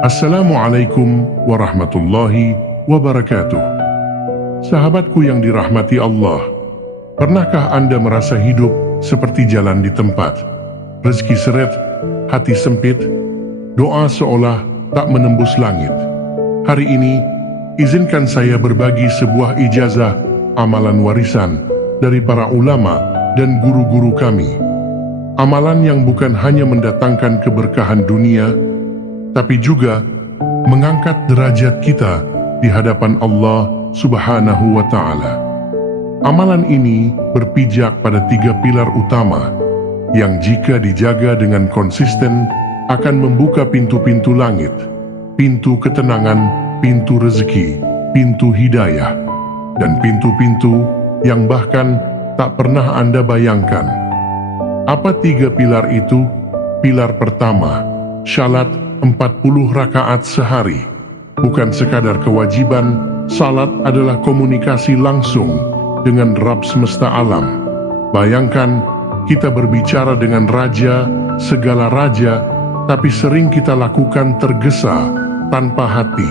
Assalamualaikum warahmatullahi wabarakatuh. Sahabatku yang dirahmati Allah, pernahkah Anda merasa hidup seperti jalan di tempat? Rezeki seret, hati sempit, doa seolah tak menembus langit. Hari ini, izinkan saya berbagi sebuah ijazah amalan warisan dari para ulama dan guru-guru kami. Amalan yang bukan hanya mendatangkan keberkahan dunia, tapi juga mengangkat derajat kita di hadapan Allah Subhanahu wa Ta'ala. Amalan ini berpijak pada 3 pilar utama yang jika dijaga dengan konsisten akan membuka pintu-pintu langit, pintu ketenangan, pintu rezeki, pintu hidayah, dan pintu-pintu yang bahkan tak pernah Anda bayangkan. Apa 3 pilar itu? Pilar pertama, syalat 40 rakaat sehari. Bukan sekadar kewajiban, salat adalah komunikasi langsung dengan Rabb semesta alam. Bayangkan, kita berbicara dengan raja, segala raja, tapi sering kita lakukan tergesa, tanpa hati.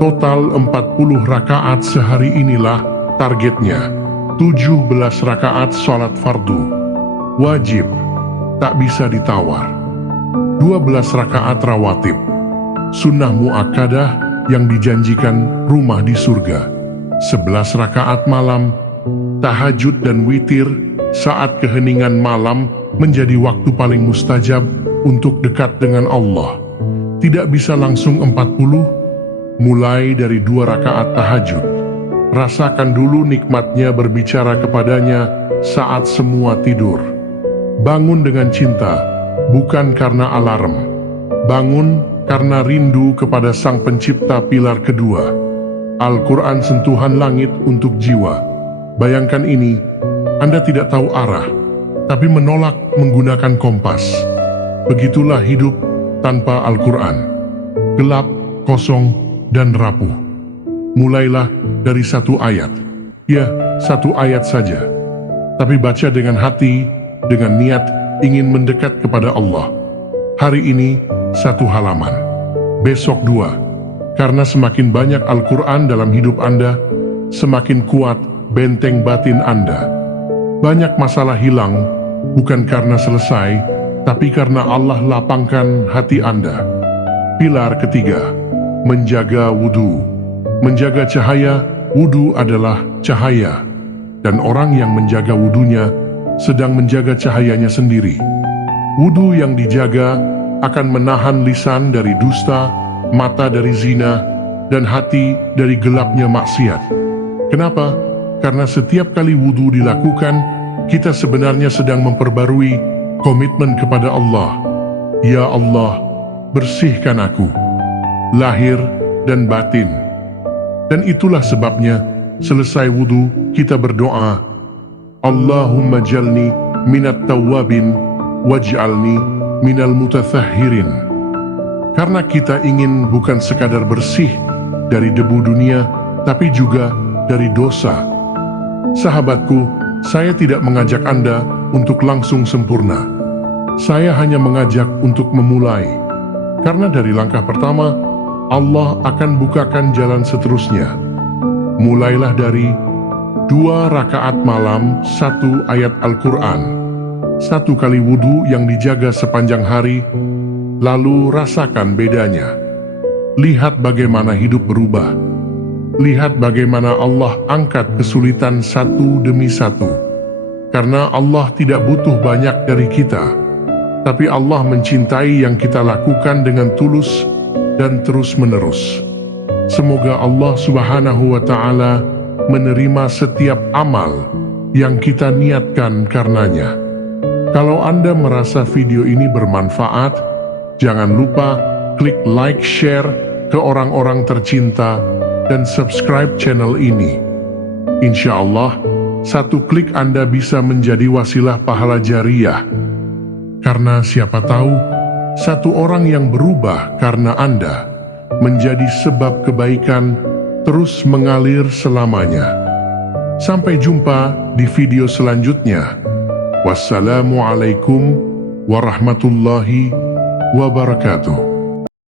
Total 40 rakaat sehari inilah targetnya. 17 rakaat salat fardu, wajib, tak bisa ditawar. 12 rakaat rawatib, sunnah muakkadah yang dijanjikan rumah di surga. 11 rakaat malam, tahajud dan witir saat keheningan malam menjadi waktu paling mustajab untuk dekat dengan Allah. Tidak bisa langsung 40, mulai dari 2 rakaat tahajud. Rasakan dulu nikmatnya berbicara kepadanya saat semua tidur. Bangun dengan cinta, bukan karena alarm. Bangun karena rindu kepada Sang Pencipta. Pilar kedua, Al-Quran sentuhan langit untuk jiwa. Bayangkan ini, Anda tidak tahu arah, tapi menolak menggunakan kompas. Begitulah hidup tanpa Al-Quran. Gelap, kosong, dan rapuh. Mulailah dari 1 ayat. Ya, 1 ayat saja. Tapi baca dengan hati, dengan niat ingin mendekat kepada Allah. Hari ini 1 halaman, besok 2. Karena semakin banyak Al-Quran dalam hidup Anda, semakin kuat benteng batin Anda. Banyak masalah hilang, bukan karena selesai, tapi karena Allah lapangkan hati Anda. Pilar ketiga, menjaga wudhu. Menjaga cahaya, wudhu adalah cahaya. Dan orang yang menjaga wudhunya sedang menjaga cahayanya sendiri. Wudhu yang dijaga akan menahan lisan dari dusta, mata dari zina, dan hati dari gelapnya maksiat. Kenapa? Karena setiap kali wudhu dilakukan, kita sebenarnya sedang memperbarui komitmen kepada Allah. Ya Allah, bersihkan aku, lahir dan batin. Dan itulah sebabnya, selesai wudhu kita berdoa, Allahumma jalni minat tawwabin waj'alni minal mutatahhirin. Karena kita ingin bukan sekadar bersih dari debu dunia, tapi juga dari dosa. Sahabatku, saya tidak mengajak Anda untuk langsung sempurna. Saya hanya mengajak untuk memulai. Karena dari langkah pertama, Allah akan bukakan jalan seterusnya. Mulailah dari 2 rakaat malam, 1 ayat Al-Quran, 1 kali wudhu yang dijaga sepanjang hari, lalu rasakan bedanya. Lihat bagaimana hidup berubah. Lihat bagaimana Allah angkat kesulitan satu demi satu. Karena Allah tidak butuh banyak dari kita, tapi Allah mencintai yang kita lakukan dengan tulus dan terus-menerus. Semoga Allah Subhanahu wa Ta'ala menerima setiap amal yang kita niatkan karenanya. Kalau Anda merasa video ini bermanfaat, jangan lupa klik like, share ke orang-orang tercinta, dan subscribe channel ini. Insya Allah, 1 klik Anda bisa menjadi wasilah pahala jariyah. Karena siapa tahu, 1 orang yang berubah karena Anda menjadi sebab kebaikan terus mengalir selamanya. Sampai jumpa di video selanjutnya. Wassalamualaikum warahmatullahi wabarakatuh.